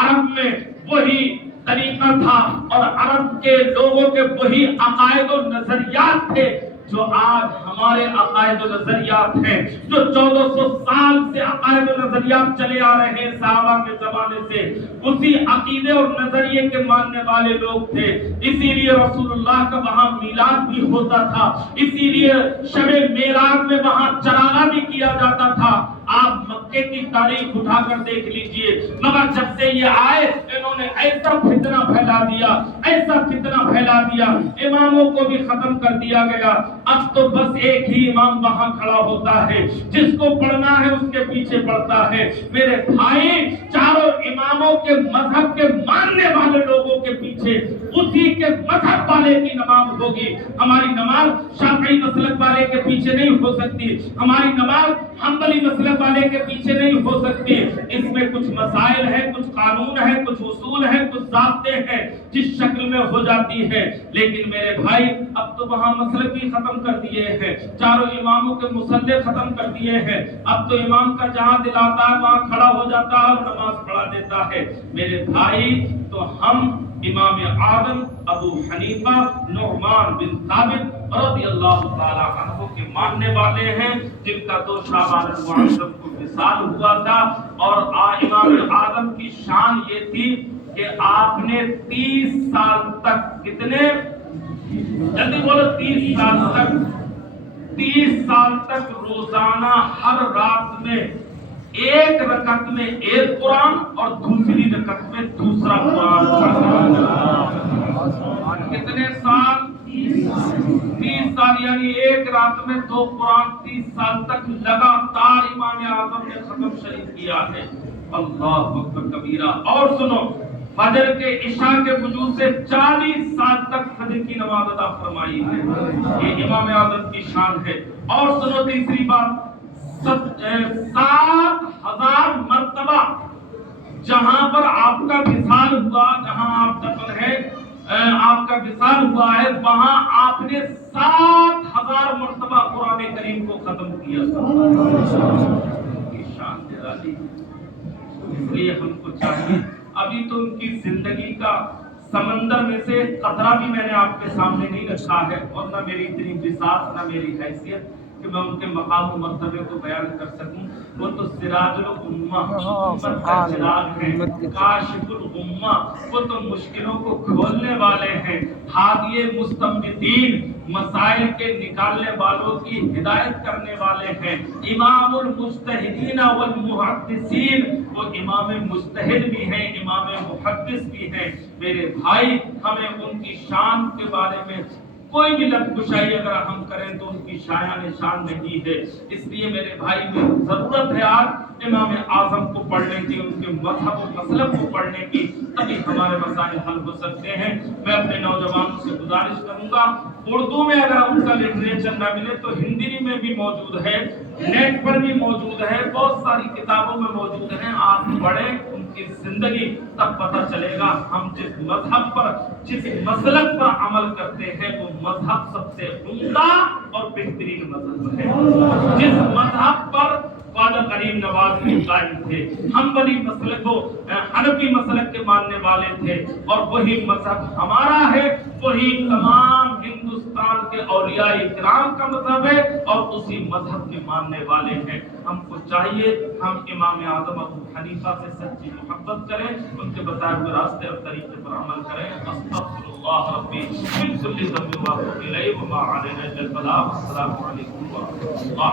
عرب میں وہی طریقہ تھا اور عرب کے لوگوں کے وہی عقائد و نظریات تھے جو آج ہمارے عقائد و نظریات ہیں، جو 1400 سال سے عقائد و نظریات چلے آ رہے ہیں صحابہ کے زمانے سے. اسی عقیدے اور نظریے کے ماننے والے لوگ تھے. اسی لیے رسول اللہ کا وہاں میلاد بھی ہوتا تھا، اسی لیے شب معراج میں وہاں چراغاں بھی کیا جاتا تھا. آپ مکے کی تاریخ اٹھا کر دیکھ لیجئے. مگر جب سے یہ آئے انہوں نے ایسا فتنہ پھیلا دیا، ایسا فتنہ پھیلا دیا، اماموں کو بھی ختم کر دیا گیا. اب تو بس ایک ہی امام وہاں کھڑا ہوتا ہے، جس کو پڑھنا ہے اس کے پیچھے پڑھتا ہے. میرے بھائی، چاروں اماموں کے مذہب کے ماننے والے لوگوں کے پیچھے اسی کے مذہب والے کی نماز ہوگی. ہماری نماز شافعی مسلک والے کے پیچھے نہیں ہو سکتی، ہماری نماز حنبلی مسلک والے کے پیچھے نہیں ہو سکتی. اس میں کچھ مسائل ہیں، کچھ قانون ہیں، کچھ اصول ہیں، کچھ ضابطے ہیں جس شکل میں ہو جاتی ہے. لیکن میرے بھائی، اب تو وہاں مسلک ہی ختم کر دیے ہیں، چاروں اماموں کے مصلی ختم کر دیے ہیں. اب تو امام کا جہاں دل آتا ہے وہاں کھڑا ہو جاتا ہے اور نماز پڑھا دیتا ہے. میرے بھائی، تو ہم امام اعظم ابو حنیفہ نعمان بن ثابت رضی اللہ تعالی عنہ کے ماننے والے ہیں، جن کا 2 شعبان المعظم کو وصال ہوا تھا. اور امام اعظم کی شان یہ تھی کہ آپ نے 30 سال تک، کتنے؟ جلدی بولو، 30 سال تک، 30 سال تک روزانہ ہر رات میں ایک رکعت میں ایک قرآن اور دوسری رکعت میں دوسرا قرآن پڑھا. کتنے سال؟ 30 سال، یعنی ایک رات میں 2 قرآن 30 سال تک لگاتار امام اعظم نے ختم شریف کیا ہے. اللہ اکبر کبیرہ. اور سنو، فجر کے عشاء کے وجود سے 40 سال تک فجر کی نماز ادا فرمائی ہے. یہ امام اعظم کی شان ہے. اور سنو تیسری بات، 7,000 مرتبہ جہاں پر آپ کا وصال ہوا، جہاں آپ دفن ہے، آپ کا وصال ہوا ہے، وہاں آپ نے 7,000 مرتبہ قرآن کریم کو ختم کیا. شان نرالی. اس لیے ہم کو چاہیے، ابھی تو ان کی زندگی کا سمندر میں سے قطرہ بھی میں نے آپ کے سامنے نہیں رکھا ہے، اور نہ میری اتنی بساط، نہ میری حیثیت کہ میں ان کے مقام و مرتبے کو بیان کر سکوں. وہ تو سراج الامہ، امت کا چراغ ہے، کاشف الغمہ، وہ تو مشکلوں کو کھولنے والے ہیں، ہادی مستنبطین، مسائل کے نکالنے والوں کی ہدایت کرنے والے ہیں، امام المجتہدین والمحدثین. وہ امام مجتہد بھی ہیں، امام محدث بھی ہیں. میرے بھائی، ہمیں ان کی شان کے بارے میں کوئی بھی لفظ گشائی اگر ہم کریں تو ان کی شایان شان نہیں ہے. اس لیے میرے بھائی، میں ضرورت ہے آج امام اعظم کو پڑھنے کی، ان کے مذہب و مسلک کو پڑھنے کی، تبھی ہمارے مسائل حل ہو سکتے ہیں. میں اپنے نوجوانوں سے گزارش کروں گا، اردو میں اگر ان کا لٹریچر نہ ملے تو ہندی میں بھی موجود ہے، نیٹ پر بھی موجود ہے، بہت ساری کتابوں میں موجود ہیں. آپ پڑھیں ان کی زندگی، تب پتہ چلے گا ہم جس مذہب پر، جس مسلک پر عمل کرتے ہیں وہ مذہب سب سے عمدہ اور بہترین مذہب ہے. جس مذہب پر خواجہ غریب نواز بھی قائم تھے، حنبلی مسلک کو، حنفی مسلک کے ماننے والے تھے، اور وہی مذہب ہمارا ہے، وہی تمام ہندوستان کے اولیاء کرام کا مذہب ہے، اور اسی مذہب کے ماننے والے ہیں. ہم کو چاہیے ہم امام اعظم ابو حنیفہ سے سچی محبت کریں، ان کے بتائے ہوئے راستے اور طریقے پر عمل کریں. استغفر اللہ ربی من کل ذنب واتوب الیہ وما علینا الا البلاغ. السلام علیکم ورحمۃ اللہ.